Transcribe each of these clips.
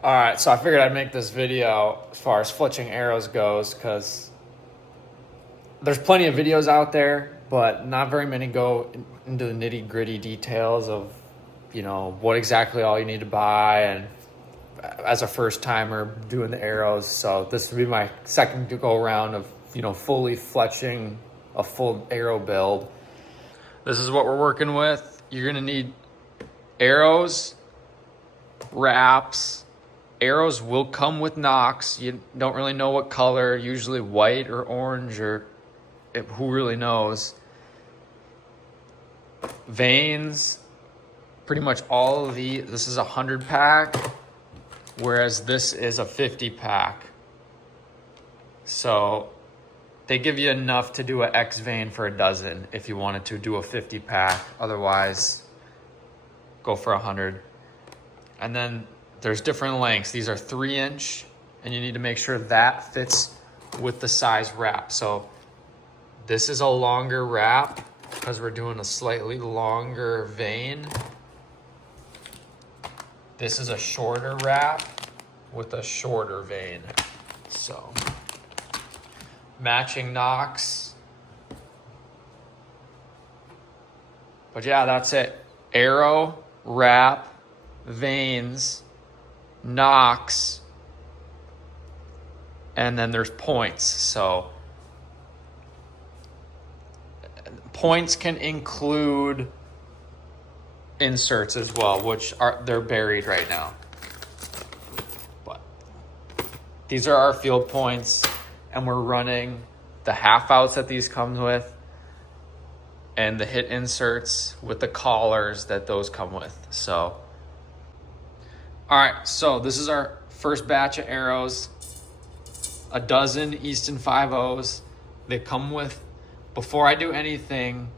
All right, so I figured I'd make this video as far as fletching arrows goes because there's plenty of videos out there, but not very many go into the nitty gritty details of, what exactly all you need to buy and as a first timer doing the arrows. So this would be my second go around of, fully fletching a full arrow build. This is what we're working with. You're gonna need arrows, wraps. Arrows will come with nocks. You don't really know what color, usually white or orange, or who really knows. Vanes, pretty much all of this is a 100 pack, whereas this is a 50 pack. So they give you enough to do an X vane for a dozen if you wanted to do a 50 pack. Otherwise, go for 100. And then there's different lengths. These are 3-inch, and you need to make sure that fits with the size wrap. So this is a longer wrap because we're doing a slightly longer vane. This is a shorter wrap with a shorter vane. So matching nocks. But yeah, that's it. Arrow, wrap, vanes, nocks, and then there's points. So points can include inserts as well, which they're buried right now. But these are our field points, and we're running the half outs that these come with and the hit inserts with the collars that those come with. So all right, so this is our first batch of arrows, a dozen Easton 5.0s. They come with, before I do anything,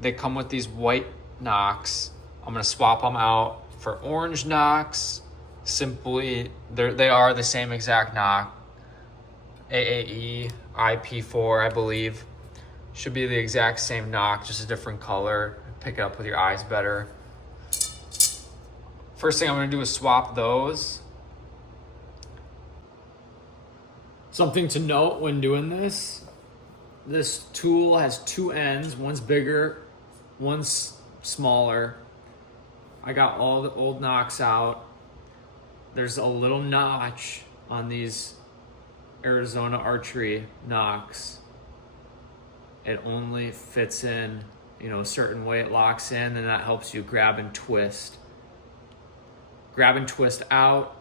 they come with these white nocks. I'm gonna swap them out for orange nocks. Simply, they are the same exact knock. AAE, IP4, I believe. Should be the exact same knock, just a different color. Pick it up with your eyes better. First thing I'm gonna do is swap those. Something to note when doing this tool has two ends. One's bigger, one's smaller. I got all the old nocks out. There's a little notch on these Arizona archery nocks. It only fits in, a certain way it locks in, and that helps you grab and twist. Grab and twist out,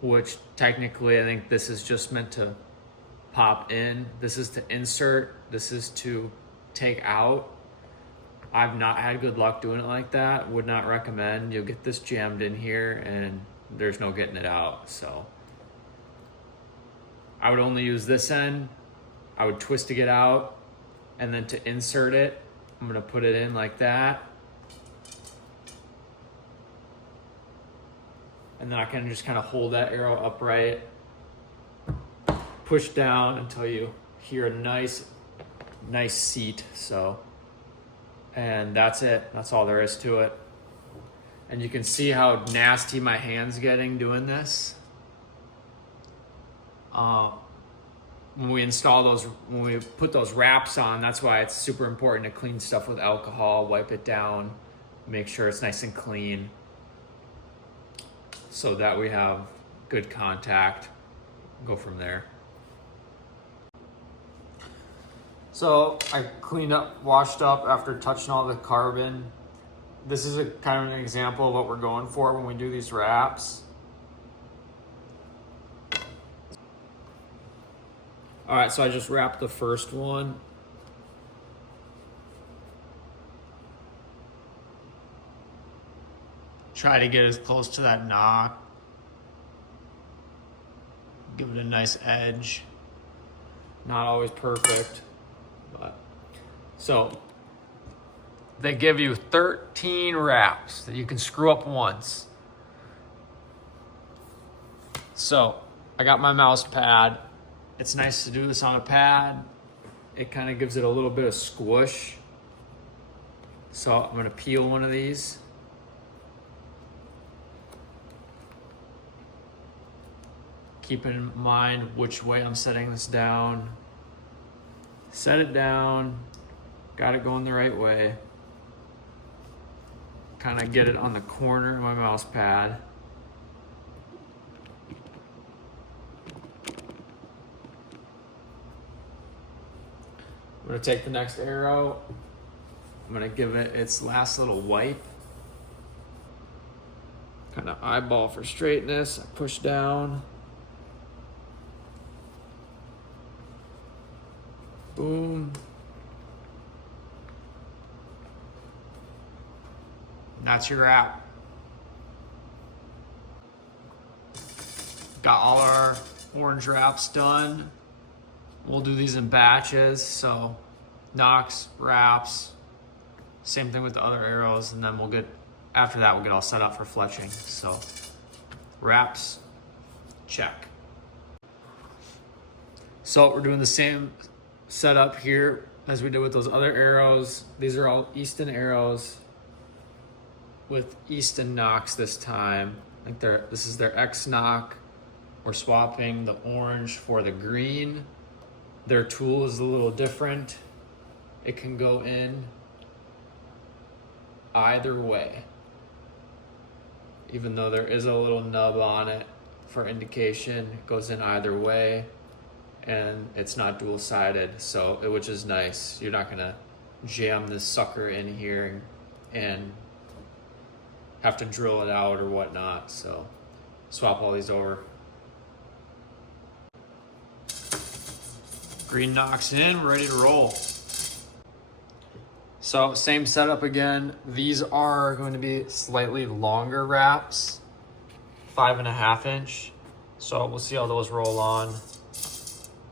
which technically I think this is just meant to pop in. This is to insert. This is to take out. I've not had good luck doing it like that. Would not recommend. You'll get this jammed in here and there's no getting it out. So I would only use this end. I would twist to get out, and then to insert it, I'm gonna put it in like that. And then I can just kind of hold that arrow upright, push down until you hear a nice seat. So, and that's it. That's all there is to it. And you can see how nasty my hand's getting doing this. When we put those wraps on, that's why it's super important to clean stuff with alcohol, wipe it down, make sure it's nice and clean, so that we have good contact. Go from there. So I cleaned up, washed up after touching all the carbon. This is a kind of an example of what we're going for when we do these wraps. All right, so I just wrapped the first one. Try to get as close to that knock. Give it a nice edge. Not always perfect, but so they give you 13 wraps that you can screw up once. So I got my mouse pad. It's nice to do this on a pad. It kind of gives it a little bit of squish. So I'm gonna peel one of these. keep in mind which way I'm setting this down. Set it down, got it going the right way. Kind of get it on the corner of my mouse pad. I'm gonna take the next arrow. I'm gonna give it its last little wipe. Kind of eyeball for straightness, I push down. Boom. That's your wrap. Got all our orange wraps done. We'll do these in batches, so knocks, wraps, same thing with the other arrows, and then after that we'll get all set up for fletching. So wraps, check. So we're doing the same setup here as we did with those other arrows. These are all Easton arrows with Easton knocks this time. This is their X knock. We're swapping the orange for the green. Their tool is a little different. It can go in either way, even though there is a little nub on it for indication. It goes in either way, and it's not dual-sided, which is nice. You're not gonna jam this sucker in here and have to drill it out or whatnot. So swap all these over. Green knocks in, we're ready to roll. So same setup again. These are going to be slightly longer wraps, 5.5 inch. So we'll see how those roll on.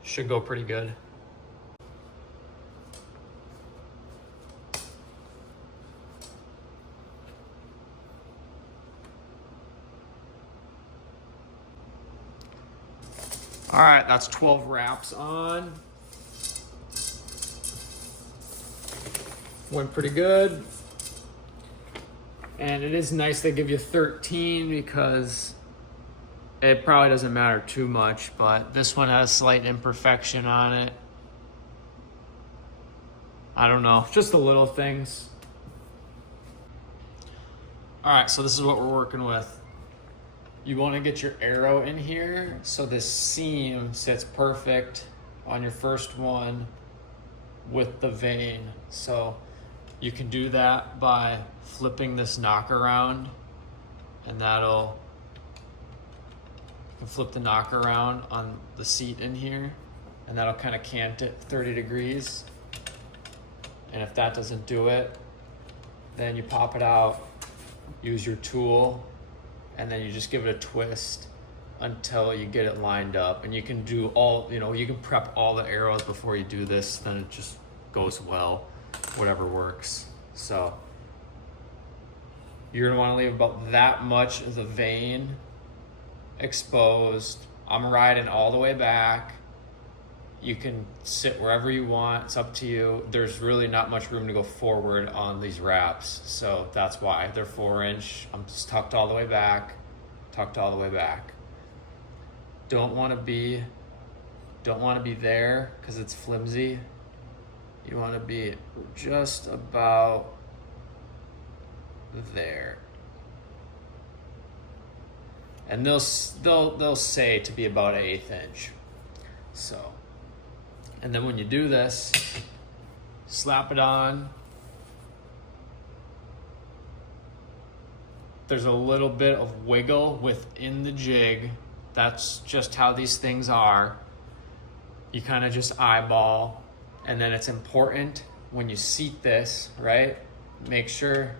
Should go pretty good. All right, that's 12 wraps on. Went pretty good. And it is nice they give you 13 because it probably doesn't matter too much, but this one has slight imperfection on it. I don't know, just the little things. All right, so this is what we're working with. You want to get your arrow in here so this seam sits perfect on your first one with the vein. So you can do that by flipping this knock around, and you can flip the knock around on the seat in here, and that'll kind of cant it 30 degrees. And if that doesn't do it, then you pop it out, use your tool, and then you just give it a twist until you get it lined up. And you can do you can prep all the arrows before you do this, then it just goes well, whatever works. So you're gonna wanna leave about that much of the vein exposed. I'm riding all the way back. You can sit wherever you want, it's up to you. There's really not much room to go forward on these wraps, so that's why they're 4 inch. I'm just tucked all the way back, tucked all the way back. Don't want to be there because it's flimsy. You want to be just about there. And they'll say to be about 1/8 inch. So, and then when you do this, slap it on. There's a little bit of wiggle within the jig. That's just how these things are. You kind of just eyeball, and then it's important when you seat this, right? Make sure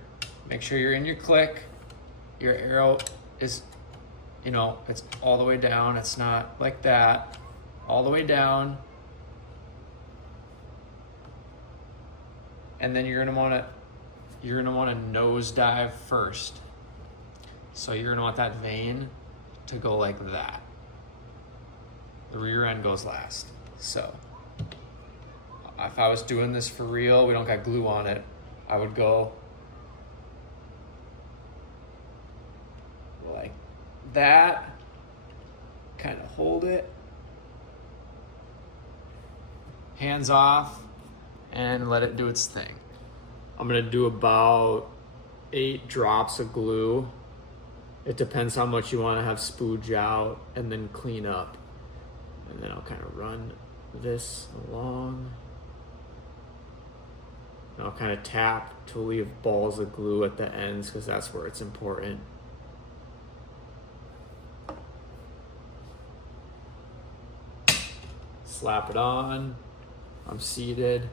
you're in your click. Your arrow is, it's all the way down. It's not like that. All the way down. And then you're gonna wanna nosedive first. So you're gonna want that vein to go like that. The rear end goes last. So if I was doing this for real, we don't got glue on it, I would go like that, kind of hold it, hands off, and let it do its thing. I'm gonna do about 8 drops of glue. It depends how much you want to have spooge out and then clean up. And then I'll kind of run this along. And I'll kind of tap to leave balls of glue at the ends because that's where it's important. Slap it on. I'm seated.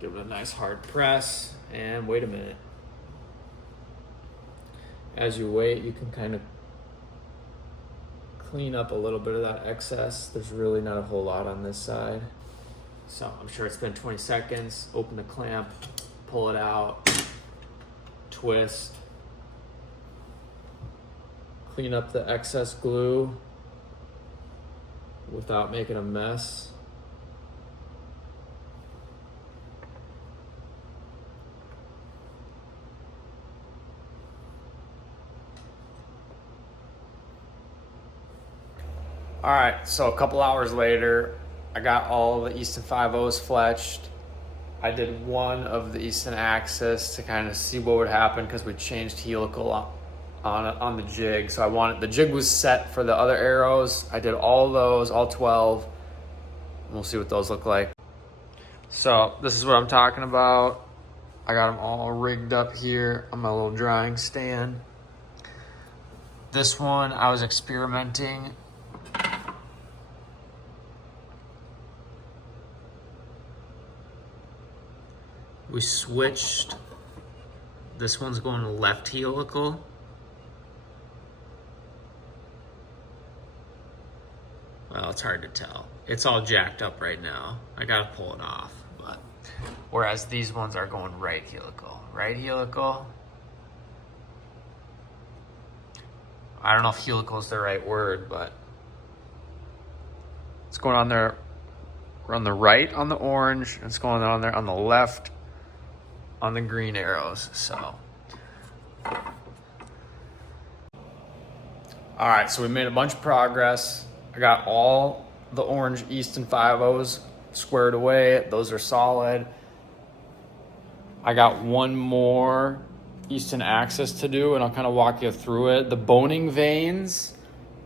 Give it a nice hard press and wait a minute. As you wait, you can kind of clean up a little bit of that excess. There's really not a whole lot on this side. So I'm sure it's been 20 seconds. Open the clamp, pull it out, twist, clean up the excess glue without making a mess. All right, so a couple hours later, I got all the Easton 5.0s fletched. I did one of the Easton Axis to kind of see what would happen because we changed helical on the jig. So the jig was set for the other arrows. I did all those, all 12. And we'll see what those look like. So this is what I'm talking about. I got them all rigged up here on my little drying stand. This one, I was experimenting. We switched. This one's going to left helical. Well, it's hard to tell. It's all jacked up right now. I gotta pull it off. But whereas these ones are going right helical. Right helical. I don't know if helical is the right word, but it's going on there on the right on the orange. It's going on there on the left on the green arrows. So all right, so we made a bunch of progress. I got all the orange Easton 5.0s squared away. Those are solid. I got one more Easton Axis to do, and I'll kind of walk you through it. The boning veins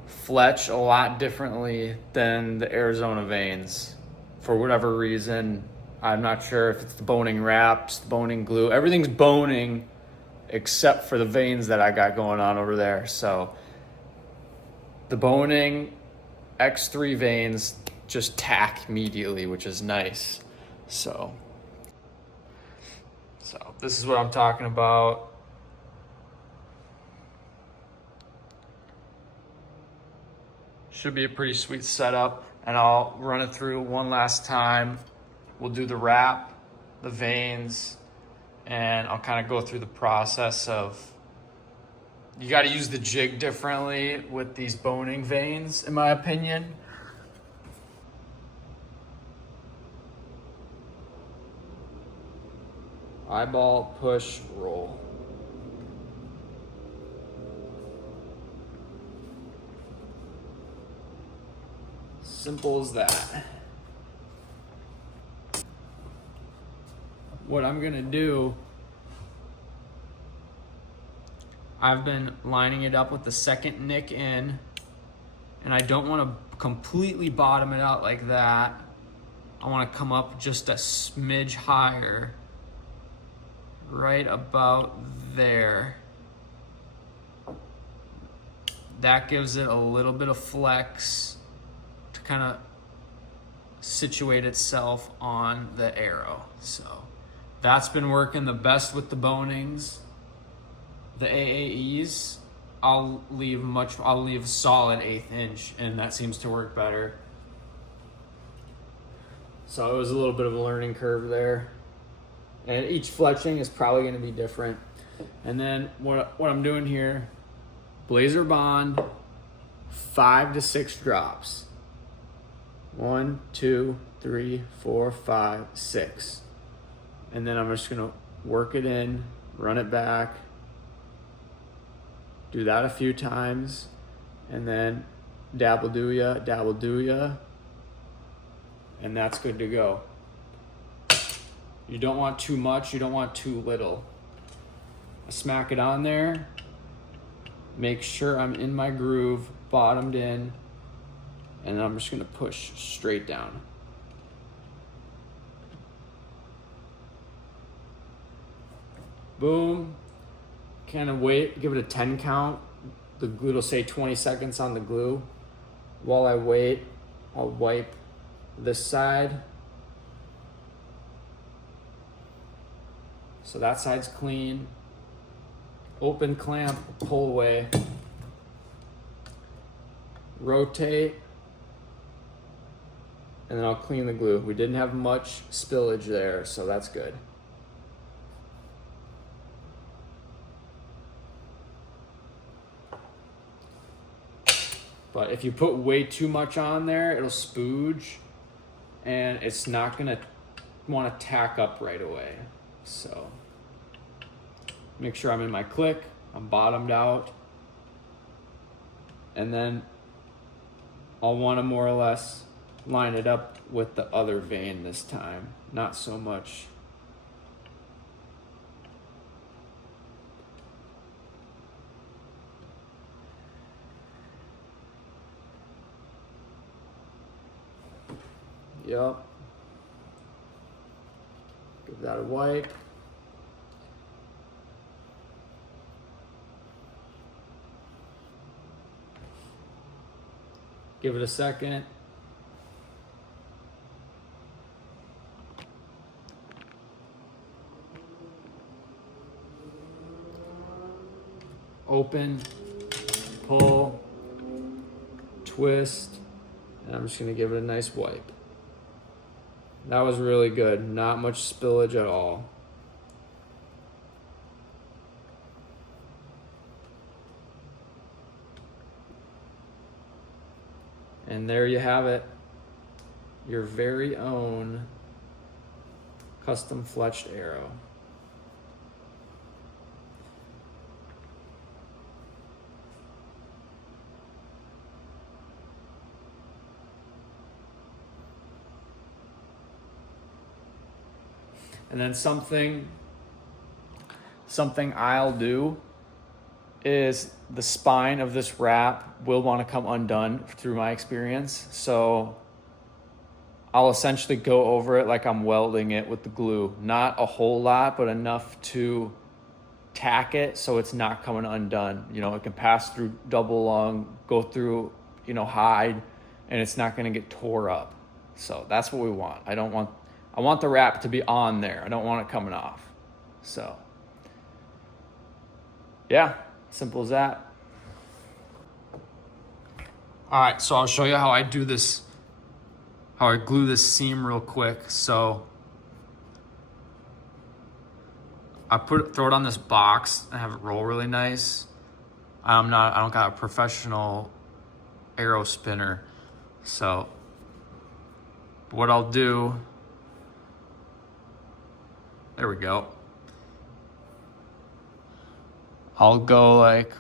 fletch a lot differently than the Arizona veins for whatever reason. I'm not sure if it's the boning wraps, the boning glue. Everything's boning except for the veins that I got going on over there. So the boning X3 veins just tack immediately, which is nice. So this is what I'm talking about. Should be a pretty sweet setup, and I'll run it through one last time. We'll do the wrap, the veins, and I'll kind of go through the process of, you got to use the jig differently with these boning veins, in my opinion. Eyeball, push, roll. Simple as that. What I'm gonna do, I've been lining it up with the second nick in, and I don't want to completely bottom it out like that. I want to come up just a smidge higher, right about there. That gives it a little bit of flex to kind of situate itself on the arrow. So that's been working the best with the bonings. The AAEs, I'll leave a solid 1/8 inch, and that seems to work better. So it was a little bit of a learning curve there. And each fletching is probably gonna be different. And then what I'm doing here, Blazer Bond, 5 to 6 drops. 1, 2, 3, 4, 5, 6. And then I'm just gonna work it in, run it back, do that a few times, and then dabble do ya, and that's good to go. You don't want too much, you don't want too little. I smack it on there, make sure I'm in my groove, bottomed in, and I'm just gonna push straight down. Boom. Kind of wait, give it a 10 count. The glue will say 20 seconds on the glue. While I wait, I'll wipe this side. So that side's clean. Open clamp, pull away. Rotate. And then I'll clean the glue. We didn't have much spillage there, so that's good. But if you put way too much on there, it'll spooge and it's not gonna want to tack up right away. So make sure I'm in my click, I'm bottomed out, and then I'll want to more or less line it up with the other vein this time, not so much. Yep. Give that a wipe. Give it a second. Open, pull, twist, and I'm just gonna give it a nice wipe. That was really good, not much spillage at all. And there you have it, your very own custom fletched arrow. And then something I'll do is the spine of this wrap will want to come undone through my experience. So I'll essentially go over it like I'm welding it with the glue. Not a whole lot, but enough to tack it so it's not coming undone. You know, it can pass through double lung, go through, hide, and it's not going to get tore up. So that's what we want. I want the wrap to be on there. I don't want it coming off. So, yeah, simple as that. All right, so I'll show you how I do this, how I glue this seam real quick. So I throw it on this box and have it roll really nice. I don't got a professional arrow spinner. So what I'll do, there we go. I'll go like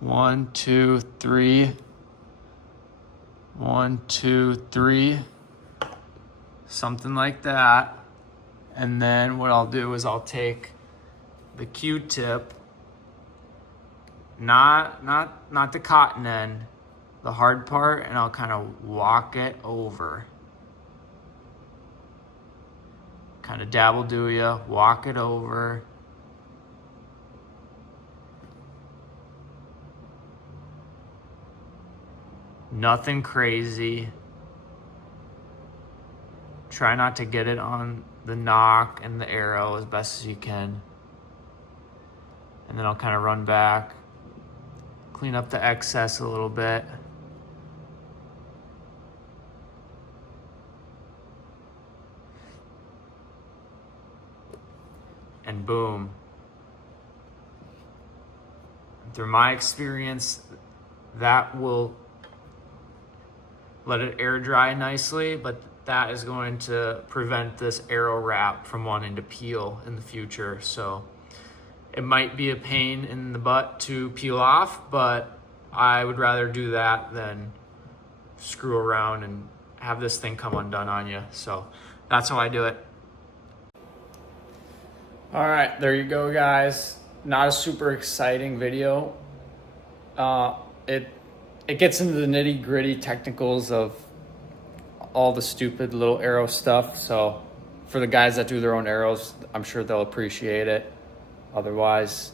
1, 2, 3, 1, 2, 3, something like that. And then what I'll do is I'll take the Q-tip, not the cotton end, the hard part, and I'll kind of walk it over. Kind of dabble do ya, walk it over. Nothing crazy. Try not to get it on the knock and the arrow as best as you can. And then I'll kind of run back, clean up the excess a little bit. And boom. Through my experience, that will let it air dry nicely, but that is going to prevent this arrow wrap from wanting to peel in the future. So it might be a pain in the butt to peel off, but I would rather do that than screw around and have this thing come undone on you. So that's how I do it. All right, there you go, guys. Not a super exciting video. It gets into the nitty gritty technicals of all the stupid little arrow stuff. So for the guys that do their own arrows, I'm sure they'll appreciate it. Otherwise,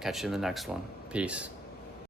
catch you in the next one. Peace.